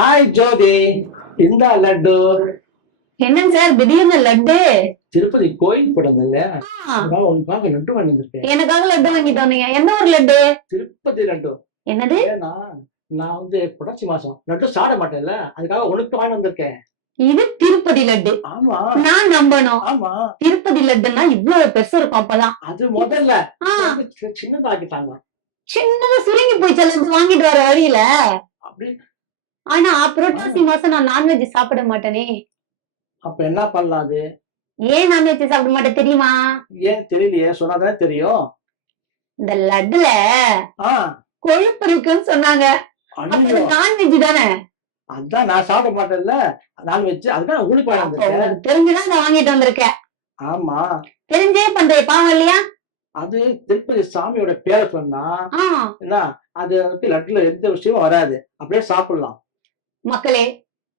Hi ஜோதி இந்த லட்டு. என்னங்க sir திடீர்னு லட்டு? திருப்பதி கோயில் படம் இல்ல உனக்காக லட்டு வாங்கி வந்திருக்கேன் எனக்காக லட்டு வாங்கிட்டு வந்தீங்க. எந்த ஒரு லட்டு? திருப்பதி லட்டு. என்னது? நான் வந்து புரட்சி மாசம். லட்டு சாப்பிட மாட்டேன்ல. அதுக்காக உனக்கு வாங்கி வந்திருக்கேன். இது திருப்பதி லட்டு. ஆமா. நான் நம்பணும். ஆமா. திருப்பதி லட்டுன்னா இவ்வளவு பெருசு இருக்கும் அப்பதான். அது முதல்ல. சின்னதாக்கிட்டாங்க. சின்னதா சுருங்கி லட்டு வாங்கிட்டு வர வழியில. அப்படி ஆனா புரட்டாசி மாசம் நான் நான்வெஜ் சாப்பிட மாட்டேனே. அப்ப என்ன பண்ணலாம் அது? ஏன் நான்வெஜ் சாப்பிட மாட்டேன் தெரியுமா? ஏன் தெரியலையே சொன்னாதானே தெரியும். இந்த லட்டுல கொழுப்பு இருக்குன்னு சொன்னாங்க. நான்வெஜ் தானே? அதான் நான் சாப்பிட மாட்டேன்ல. நான்வெஜ் அதுதான் உங்களுக்கு வாங்கி அப்ப வந்திருக்கேன். உனக்கு தெரிஞ்சுதான் நான் வாங்கிட்டு வந்திருக்கேன். ஆமா. தெரிஞ்சே பண்ற பாவம் இல்லையா? அது திருப்பதி சாமியோட பேரை சொன்னா என்ன? அது லட்டுல எந்த விஷயமும் வராது. அப்படியே சாப்பிடலாம். மக்களே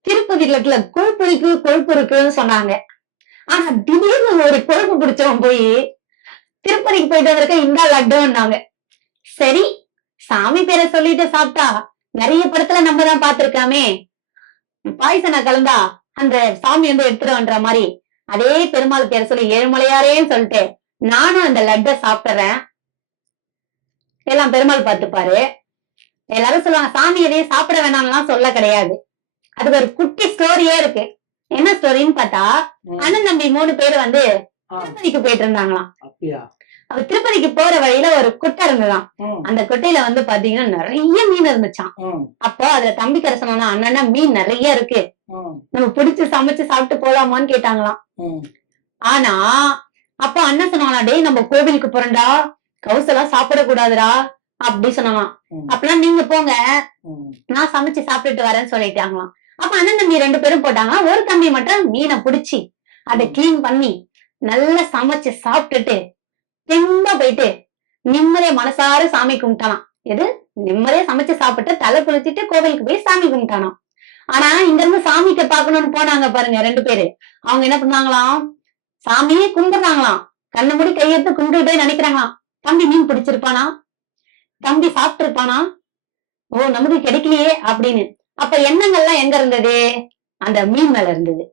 திருப்பதி லட்டுல கொழுப்பு இருக்கு கொழுப்பு இருக்குன்னு சொன்னாங்க. ஆனா திடீர்னு ஒரு கொழுப்பு பிடிச்சவன் போய் திருப்பதிக்கு போயிட்டு வந்திருக்க இந்த லட்டுன்னாங்க. சரி சாமி பேரை சொல்லிட்டு சாப்பிட்டா நிறைய படத்துல நம்ம தான் பாத்திருக்காமே பாய்சனா கலந்தா அந்த சாமி வந்து எடுத்துருவன்ற மாதிரி அதே பெருமாள் பேரை சொல்லி ஏழுமலையாரேன்னு சொல்லிட்டு நானும் அந்த லட்டை சாப்பிடுறேன். எல்லாம் பெருமாள் பார்த்துப்பாரு. எல்லாரும் சொல்லுவாங்க சாமி எதையும் சாப்பிட வேணாம்லாம் சொல்ல கிடையாது. அதுக்கு ஒரு குட்டி ஸ்டோரியே இருக்கு. என்ன ஸ்டோரின்னு பார்த்தா. அண்ணன் தம்பி மூணு பேர் வந்து திருப்பதிக்கு போயிட்டு இருந்தாங்களாம் அப்படியா? அவ திருப்பதிக்கு போற வழியில ஒரு குட்டை இருந்ததாம். அந்த குட்டையில வந்து பாத்தீங்கன்னா நிறைய மீன் இருந்துச்சாம். ம், அப்போ அதுல தம்பிக்கரை சொன்னா அண்ணனா மீன் நிறைய இருக்கு. நம்ம பிடிச்சு சமைச்சு சாப்பிட்டு போலாமான்னு கேட்டாங்களாம். ஆனா அப்ப அண்ணன் சொன்னாங்களா டேய் நம்ம கோவிலுக்கு போறோம்டா. கவுசெல்லாம் சாப்பிடக்கூடாதுடா. அப்படி சொன்னாங்களாம் ம். அப்பனா நீங்க போங்க. நான் சமைச்சு சாப்பிட்டுட்டு வரேன்னு சொல்லிட்டாங்களாம். அப்ப அண்ணன் தம்பி ரெண்டு பேரும் போட்டாங்க. ஒரு தம்பி மட்டும் மீனை புடிச்சு அதை கிளீன் பண்ணி நல்லா சமைச்சு சாப்பிட்டுட்டு தெம்பா போயிட்டு நிம்மதியா மனசார சாமி கும்பிட்டானாம். எது? நிம்மதியா சமைச்சு சாப்பிட்டு தலை குளிச்சுட்டு கோவிலுக்கு போய் சாமி கும்பிட்டானாம். ஆனா இங்க இருந்து சாமிக்கு பாக்கணும்னு போனாங்க பாருங்க ரெண்டு பேரு. அவங்க என்ன பண்ணாங்களாம்? சாமியே கும்பிடுறாங்களாம். கண்ணு மூடி கையெடுத்து கும்பிட்டுட்டே நினைக்கிறாங்களாம். தம்பி மீன் பிடிச்சிருப்பானா? தம்பி சாப்பிட்டு இருப்பானா ஓ நமக்கு கிடைக்கலையே அப்படின்னு. அப்ப எண்ணங்கள்லாம் எங்க இருந்தது? அந்த மீன் மேல இருந்தது.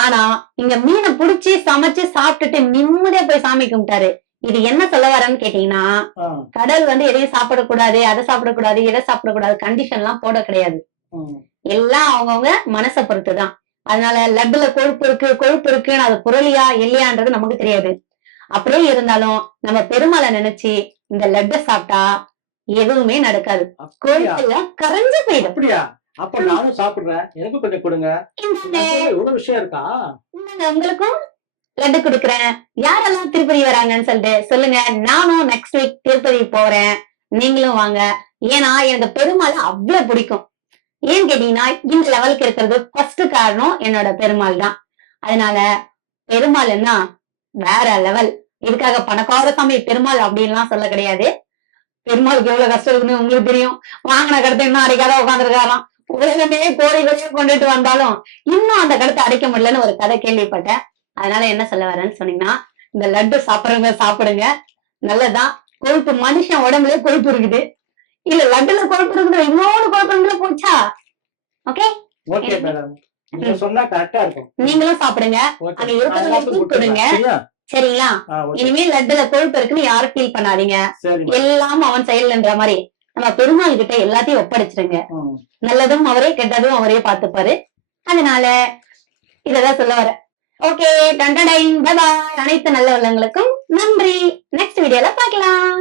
ஆனா இங்க மீனை புடிச்சு சமைச்சு சாப்பிட்டுட்டு நிம்மதியா போய் சாமி கும்பிட்டாரு. இது என்ன சொல்ல வரேன்னு கேட்டீங்கன்னா கடல் வந்து எதையும் சாப்பிடக்கூடாது அதை சாப்பிடக்கூடாது எதை சாப்பிடக்கூடாது கண்டிஷன் எல்லாம் போட கிடையாது. எல்லாம் அவங்கவுங்க மனசை பொறுத்துதான். அதனால லட்டுல கொழுப்பு இருக்கு கொழுப்பு இருக்குன்னு அது புரளியா இல்லையான்றது நமக்கு தெரியாது. அப்படியே இருந்தாலும் நம்ம பெருமாளை நினைச்சு இந்த லட்டை சாப்பிட்டா எதுவுமே நடக்காது. எல்லாம் கரைஞ்சு போயிடும். அப்படியா? அப்ப நானும் சாப்பிடுறேன். எனக்கும் கொஞ்சம் கொடுங்க. இவ்வளவு விஷயம் இருக்கா? உங்களுக்கும் லட்டு கொடுக்குறேன். யாரெல்லாம் திருப்பதி வராங்கன்னு சொல்லிட்டு சொல்லுங்க. நானும் நெக்ஸ்ட் வீக் திருப்பதி போறேன். நீங்களும் வாங்க. ஏன்னா எனக்கு பெருமாள் அவ்வளவு பிடிக்கும். ஏன்னு கேட்டீங்கன்னா இந்த லெவலுக்கு இருக்கிறது ஃபர்ஸ்ட் காரணம் என்னோட பெருமாள் தான். அதனால பெருமாள்னா வேற லெவல் இதுக்காக பணக்கார சாமி பெருமாள் அப்படின்லாம் சொல்ல கிடையாது. பெருமாளுக்கு எவ்வளவு கஷ்டம் இருக்குன்னு உங்களுக்கு தெரியும். வாங்கின கடத்தை இன்னும் அடைக்காத உட்காந்துருக்காராம் உலகமே கோரிகளே கொண்டுட்டு வந்தாலும் இன்னும் அந்த கடத்தை அடைக்க முடியலன்னு ஒரு கதை கேள்விப்பட்டேன். அதனால என்ன சொல்ல வரேன்னு சொன்னீங்கன்னா இந்த லட்டு சாப்பிடுறவங்க சாப்பிடுங்க. நல்லதான் கொழுப்பு மனுஷன் உடம்புல கொழுப்பு இருக்குது. இல்ல லட்டுல கொழுப்பு இருக்குது. இன்னொரு கொழுப்பு போச்சா? ஓகே நீங்களும் சாப்பிடுங்க. அங்க இருக்கிறவங்களுக்கு கொடுங்க. சரிங்களா. இனிமே லட்டுல கொழுப்பு இருக்குன்னு யாரும் ஃபீல் பண்ணாதீங்க. எல்லாம் அவன் செயல்ன்ற மாதிரி நம்ம பெருமாள் கிட்ட எல்லாத்தையும் ஒப்படைச்சிருங்க. நல்லதும் அவரே கெட்டதும் அவரே பார்த்துப்பாரு. அதனால இததான் சொல்ல வரேன் ஓகே டண்டடைன் பாய் அனைத்து நல்ல உள்ளங்களுக்கும் நன்றி. நெக்ஸ்ட் வீடியோல பார்க்கலாம்.